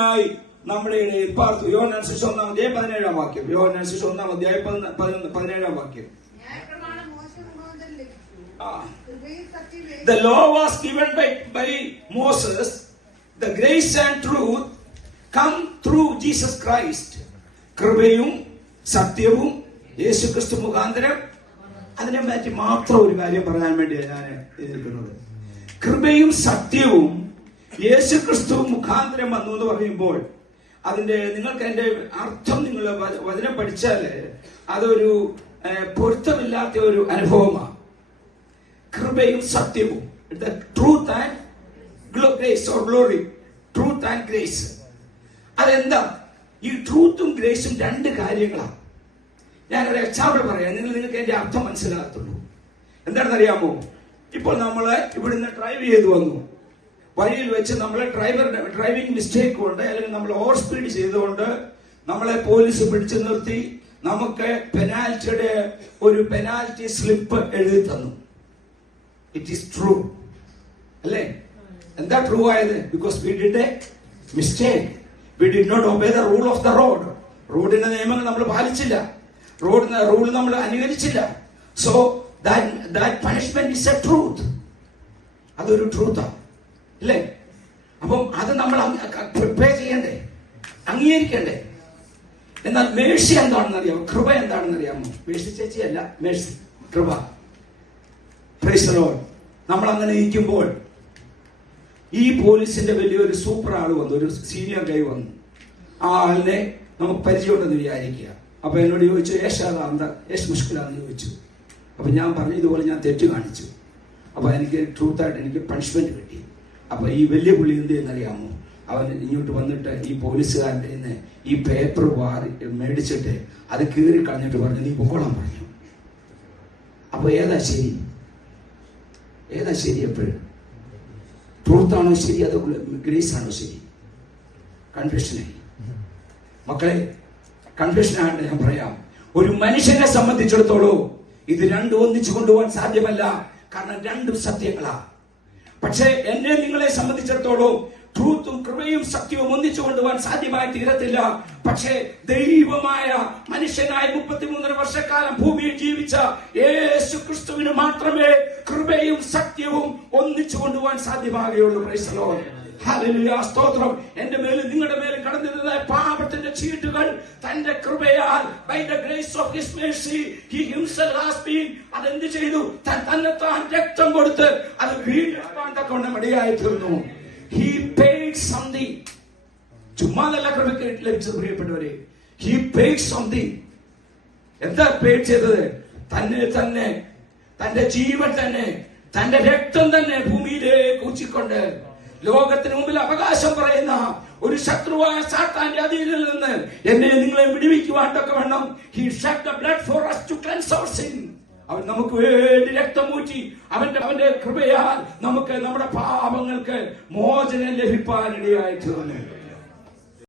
ദൈവപുത്രനായി നമ്മുടെ ഇടയിൽ പാർത്തു. യോഹന്നാൻ സുവിശേഷം 1:17 വാക്യം. യോഹന്നാൻ സുവിശേഷം 1:17 വാക്യം. The law was given by Moses. The grace and truth come through Jesus Christ. കൃപയും സത്യവും യേശുക്രിസ്തു മുഖാന്തരം. അതിനെ പറ്റി മാത്രം ഒരു കാര്യം പറയാൻ വേണ്ടിയാണ് ഞാൻ എഴുതിയിരിക്കുന്നത്. കൃപയും സത്യവും യേശുക്രിസ്തു മുഖാന്തരം വന്നു എന്ന് പറയുമ്പോൾ അതിന്റെ നിങ്ങൾക്ക് അതിന്റെ അർത്ഥം നിങ്ങൾ വചനം പഠിച്ചാല് അതൊരു പൊരുത്തമില്ലാത്ത ഒരു അനുഭവമാണ്. കൃപയും സത്യവും, truth and grace or glory, truth and grace. അതെന്താ? ഈ ട്രൂത്തും ഗ്രേസും രണ്ട് കാര്യങ്ങളാണ്. ഞാനൊരു എക്സാമ്പിൾ പറയാം, നിങ്ങൾക്ക് അതിന്റെ അർത്ഥം മനസ്സിലാകത്തുള്ളൂ. എന്താണെന്ന് അറിയാമോ? ഇപ്പോൾ നമ്മള് ഇവിടുന്ന് ഡ്രൈവ് ചെയ്ത് വന്നു, വഴിയിൽ വെച്ച് നമ്മളെ ഡ്രൈവിംഗ് മിസ്റ്റേക്ക് കൊണ്ട് അല്ലെങ്കിൽ നമ്മൾ ഓവർ സ്പീഡ് ചെയ്തുകൊണ്ട് നമ്മളെ പോലീസ് പിടിച്ചു നിർത്തി നമുക്ക് പെനാൽറ്റിയുടെ ഒരു പെനാൽറ്റി സ്ലിപ്പ് എഴുതി തന്നു. ഇറ്റ് ഈസ് ട്രൂ അല്ലേ? എന്താ ട്രൂ ആയത്? Because we did a mistake. We did not obey the rule of the road. റോഡിന്റെ നിയമങ്ങൾ നമ്മൾ പാലിച്ചില്ല, റൂൾ നമ്മൾ അനുകരിച്ചില്ല. So that punishment is a truth. അതൊരു ട്രൂത്താണ് അല്ലേ? അപ്പം അത് നമ്മൾ പേ ചെയ്യണ്ടേ, അംഗീകരിക്കണ്ടേ? എന്നാൽ മേഴ്സി എന്താണെന്ന് അറിയാമോ? കൃപ എന്താണെന്ന് അറിയാമോ? മേഴ്സി ചേച്ചിയല്ല, മേഴ്സി, കൃപ. Price the Lord. നമ്മൾ അങ്ങനെ ഇരിക്കുമ്പോൾ ഈ പോലീസിന്റെ വലിയൊരു സൂപ്പർ ആള് വന്നു, ഒരു സീനിയർ ഗൈ വന്നു. ആ ആളിനെ നമുക്ക് പരിചയമുണ്ടെന്ന് വിചാരിക്കുക. അപ്പൊ എന്നോട് ചോദിച്ചു, യേശ് മുഷ്കിലാന്ന് ചോദിച്ചു. അപ്പൊ ഞാൻ പറഞ്ഞു, ഇതുപോലെ ഞാൻ തെറ്റ് കാണിച്ചു, അപ്പൊ എനിക്ക് ട്രൂത്തായിട്ട് എനിക്ക് പണിഷ്മെന്റ് കിട്ടി. അപ്പൊ ഈ വലിയ പുള്ളി എന്ത് ചെയ്യുന്നറിയാമോ? അവൻ ഇങ്ങോട്ട് വന്നിട്ട് ഈ പോലീസുകാരൻ്റെ നിന്ന് ഈ പേപ്പർ മേടിച്ചിട്ട് അത് കീറി കളഞ്ഞിട്ട് പറഞ്ഞു, നീ പൊക്കോളാൻ പറഞ്ഞു. അപ്പൊ ഏതാ ശരി? എപ്പോഴും ട്രൂത്താണോ ശരി, അതോ ഗ്രേസ് ആണോ ശരി? കൺഫ്യൂഷനായി മക്കളെ, കൺഫ്യൂഷനായിട്ട് ഞാൻ പറയാം. ഒരു മനുഷ്യനെ സംബന്ധിച്ചിടത്തോളം ഇത് രണ്ടും ഒന്നിച്ചു കൊണ്ടുപോകാൻ സാധ്യമല്ല, കാരണം രണ്ടും സത്യങ്ങളാ. പക്ഷേ എന്നെ നിങ്ങളെ സംബന്ധിച്ചിടത്തോളം ട്രൂത്തും കൃപയും സത്യവും ഒന്നിച്ചു കൊണ്ടുപോകാൻ സാധ്യമായി തീരത്തില്ല. പക്ഷേ ദൈവമായ മനുഷ്യനായ 33 വർഷക്കാലം ഭൂമിയിൽ ജീവിച്ച യേശു ക്രിസ്തുവിന് മാത്രമേ കൃപയും സത്യവും ഒന്നിച്ചു കൊണ്ടുപോകാൻ സാധ്യമാകുകയുള്ളൂ. Praise the Lord. ഹല്ലേലൂയ, സ്തോത്രം. എന്റെ മേലും നിങ്ങളുടെ മേലും കടന്നിരുന്ന പാപത്തിന്റെ ചീട്ടുകൾ തന്റെ കൃപയാൽ, by the grace of his mercy, he himself has been, അതെന്ത് ചെയ്തു? തന്നെത്താൻ രക്തം കൊടുത്ത് അത് വീണ്ടെടുക്കാൻ തക്കവണ്ണം ഇടയായി തീർന്നു. He paid something. ചുമ്മാതല്ല കൃപയ്ക്ക് ലഭിച്ചത് പ്രിയപ്പെട്ടവരെ. He paid something. എന്താ പേഡ് ചെയ്തത്? തന്നെ തന്റെ ജീവൻ തന്നെ, തന്റെ രക്തം തന്നെ ഭൂമിയിലേക്ക് ഊച്ചിക്കൊണ്ട് ലോകത്തിന് മുമ്പിൽ അവകാശം പറയുന്ന ഒരു ശത്രുവായ സാത്താന്റെ അധീനത്തിൽ നിന്ന് എന്നെ നിങ്ങളെ വിടുവിക്കുവാൻ തക്കവണ്ണം he shed the blood for us to cleanse our sin. അവൻ നമുക്ക് വേണ്ടി രക്തമൂറ്റി അവന്റെ കൃപയാൽ നമുക്ക് നമ്മുടെ പാപങ്ങൾക്ക് മോചനം ലഭിക്കാൻ ഇടയായി തീർന്നു.